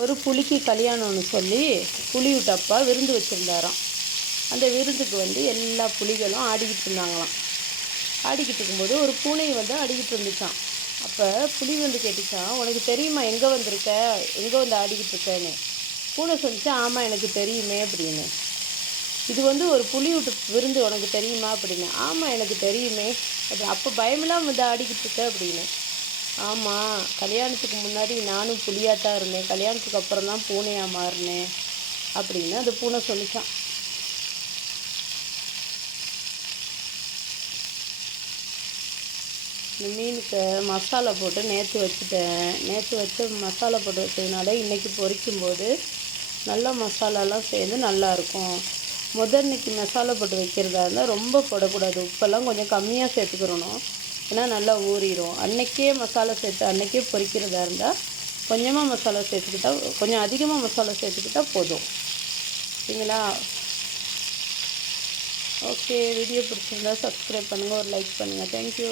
ஒரு புலிக்கு கல்யாணம்னு சொல்லி புலியூட்டப்பா விருந்து வச்சுருந்தாராம். அந்த விருந்துக்கு எல்லா புலிகளும் ஆடிக்கிட்டு இருந்தாங்களாம். ஆடிக்கிட்டு இருக்கும்போது ஒரு பூனை ஆடிக்கிட்டு இருந்துச்சான். அப்போ புலி கேட்டுச்சான், உனக்கு தெரியுமா எங்கே வந்திருக்க, எங்கே ஆடிக்கிட்டு இருக்கேன்னு. பூனை சொல்லிச்சா, ஆமாம் எனக்கு தெரியுமே அப்படின்னு. இது ஒரு புலியூட்டு விருந்து உனக்கு தெரியுமா அப்படின்னு. ஆமாம் எனக்கு தெரியுமே அப்படி. அப்போ பயமெல்லாம் ஆடிக்கிட்டு இருக்க அப்படின்னு. ஆமாம், கல்யாணத்துக்கு முன்னாடி நானும் புலியாக தான் இருந்தேன், கல்யாணத்துக்கு அப்புறம் தான் பூனையாக மாறினேன் அப்படின்னு அந்த பூனை சொல்லிச்சான். இந்த மீனுக்கு மசாலா போட்டு நேற்று வச்சுட்டேன். நேற்று வச்ச மசாலா போட்டு வச்சதுனால இன்றைக்கி பொரிக்கும்போது நல்லா மசாலாலாம் சேர்ந்து நல்லாயிருக்கும். இன்னைக்கு மசாலா போட்டு வைக்கிறதா இருந்தால் ரொம்ப போடக்கூடாது. உப்பெல்லாம் கொஞ்சம் கம்மியாக சேர்த்துக்கிறணும், ஏன்னா நல்லா ஊறிடும். அன்றைக்கே மசாலா சேர்த்து அன்றைக்கே பொரிக்கிறதா இருந்தால் கொஞ்சமாக மசாலா சேர்த்துக்கிட்டால், கொஞ்சம் அதிகமாக மசாலா சேர்த்துக்கிட்டால் போதும். சரிங்களா? ஓகே, வீடியோ பிடிச்சிருந்தா சப்ஸ்கிரைப் பண்ணுங்கள், ஒரு லைக் பண்ணுங்கள். தேங்க்யூ.